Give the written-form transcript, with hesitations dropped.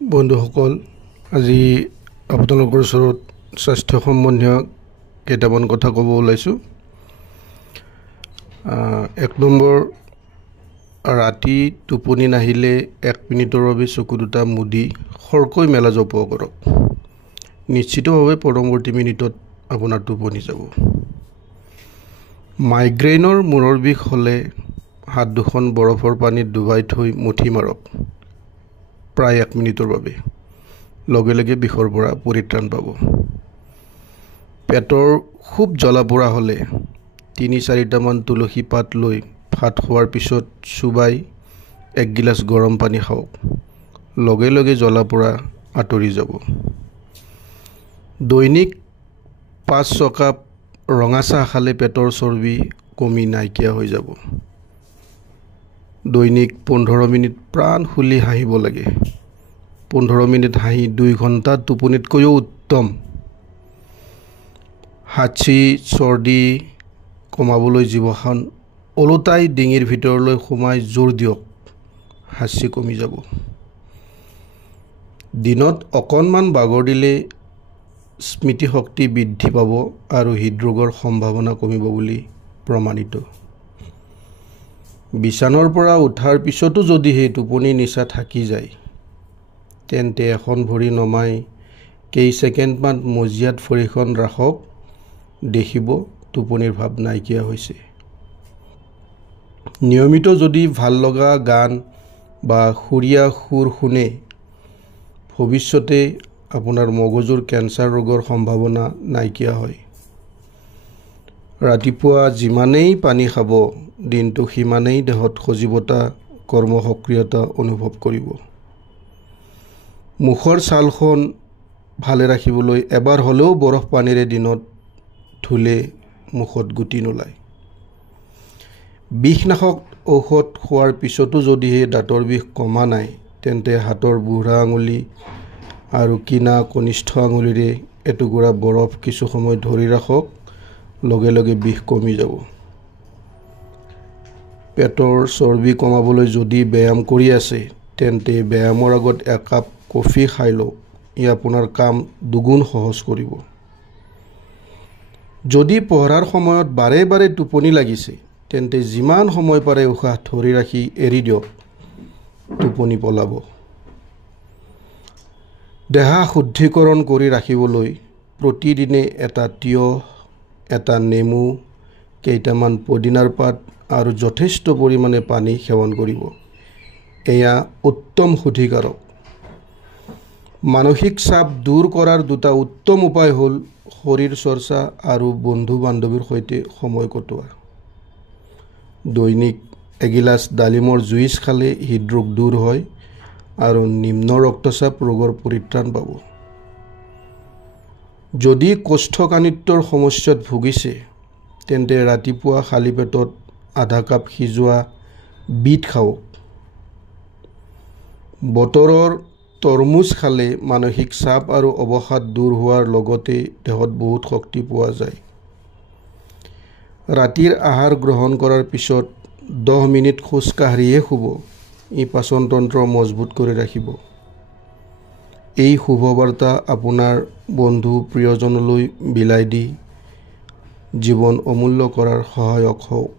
বন্ধুসকল, আজি আপোনালোকৰ ওচৰত স্বাস্থ্য সম্বন্ধীয় কেইটামান কথা ক'ব ওলাইছোঁ। এক নম্বৰ, ৰাতি টোপনি নাহিলে 1 মিনিটৰ বাবে চকু দুটা মুদি খৰকৈ মেলা জপোৱা কৰক। নিশ্চিতভাৱে পৰৱৰ্তী মিনিটত আপোনাৰ টোপনি যাব। মাইগ্ৰেইনৰ মূৰৰ বিষ হ'লে হাত দুখন বৰফৰ পানীত ডুবাই থৈ মুঠি মাৰক প্ৰায় 1 মিনিটৰ বাবে। লগে লগে বিষৰ পৰা পৰিত্ৰাণ পাব। পেটৰ খুব জ্বলা পোৰা হ'লে 3-4টামান তুলসী পাত লৈ ভাত খোৱাৰ পিছত চুবাই 1 গিলাচ গৰম পানী খাওক। লগে লগে জ্বলা পোৰা আঁতৰি যাব। দৈনিক 5-6 কাপ ৰঙা চাহ খালে পেটৰ চৰ্বি কমি নাইকিয়া হৈ যাব। দৈনিক 15 মিনিট প্ৰাণ খুলি হাঁহিব লাগে। 15 মিনিট হাঁহি 2 ঘণ্টা টোপনিতকৈও উত্তম। হাঁচি চৰ্দি কমাবলৈ জিভাখন ওলোটাই ডিঙিৰ ভিতৰলৈ সোমাই জোৰ দিয়ক, হাঁচি কমি যাব। দিনত অকণমান বাগৰ দিলে স্মৃতিশক্তি বৃদ্ধি পাব আৰু হৃদৰোগৰ সম্ভাৱনা কমিব বুলি প্ৰমাণিত। বিছনাৰ পৰা উঠাৰ পিছতো যদি সেই টোপনি নিচা থাকি যায়, তেন্তে এখন ভৰি নমাই কেইছেকেণ্ডমান মজিয়াত ভৰিখন ৰাখক, দেখিব টোপনিৰ ভাৱ নাইকিয়া হৈছে। নিয়মিত যদি ভাল লগা গান বা সুৰীয়া সুৰ শুনে, ভৱিষ্যতে আপোনাৰ মগজুৰ কেঞ্চাৰ ৰোগৰ সম্ভাৱনা নাইকিয়া হয়। ৰাতিপুৱা যিমানেই পানী খাব, দিনটো সিমানেই দেহত সজীৱতা, কৰ্মসক্ৰিয়তা অনুভৱ কৰিব। মুখৰ ছালখন ভালে ৰাখিবলৈ এবাৰ হ'লেও বৰফ পানীৰে দিনত ধুলে মুখত গুটি নোলায়। বিষনাশক ঔষধ খোৱাৰ পিছতো যদিহে দাঁতৰ বিষ কমা নাই, তেন্তে হাতৰ বুঢ়া আঙুলি আৰু কিনা কনিষ্ঠ আঙুলিৰে এটুকুৰা বৰফ কিছু সময় ধৰি ৰাখক, লগে লগে বিষ কমি যাব। পেটৰ চৰ্বি কমাবলৈ যদি ব্যায়াম কৰি আছে, তেন্তে ব্যায়ামৰ আগত 1 কাপ কফি খাই লওক। ই আপোনাৰ কাম দুগুণ সহজ কৰিব। যদি পঢ়াৰ সময়ত বাৰে বাৰে টোপনি লাগিছে, তেন্তে যিমান সময় পাৰে উশাহ ধৰি ৰাখি এৰি দিয়ক, টোপনি পলাব। দেহা শুদ্ধিকৰণ কৰি ৰাখিবলৈ প্ৰতিদিনে এটা তিয়হ, এটা নেমু, কেইটামান পদিনাৰ পাত আৰু যথেষ্ট পৰিমাণে পানী সেৱন কৰিব। এয়া উত্তম শুদ্ধিকাৰক। মানসিক চাপ দূৰ কৰাৰ 2টা উত্তম উপায় হ'ল শৰীৰ চৰ্চা আৰু বন্ধু বান্ধৱীৰ সৈতে সময় কটোৱা। দৈনিক এগিলাচ ডালিমৰ জুইচ খালে হৃদৰোগ দূৰ হয় আৰু নিম্ন ৰক্তচাপ ৰোগৰ পৰিত্ৰাণ পাব। যদি কোষ্ঠকাঠিন্যৰ সমস্যাত ভুগিছে, তেন্তে ৰাতিপুৱা খালী পেটত আধা কাপ সিজোৱা বিট খাওক। বতৰৰ তৰমুজ খালে মানসিক চাপ আৰু অৱসাদ দূৰ হোৱাৰ লগতে দেহত বহুত শক্তি পোৱা যায়। ৰাতিৰ আহাৰ গ্ৰহণ কৰাৰ পিছত 10 মিনিট খোজ কাঢ়িয়ে শুব। ই পাচনতন্ত্ৰ মজবুত কৰি ৰাখিব। এই শুভবাৰ্তা আপোনাৰ বন্ধু প্ৰিয়জনলৈ বিলাই দি জীৱন অমূল্য কৰাৰ সহায়ক হওক।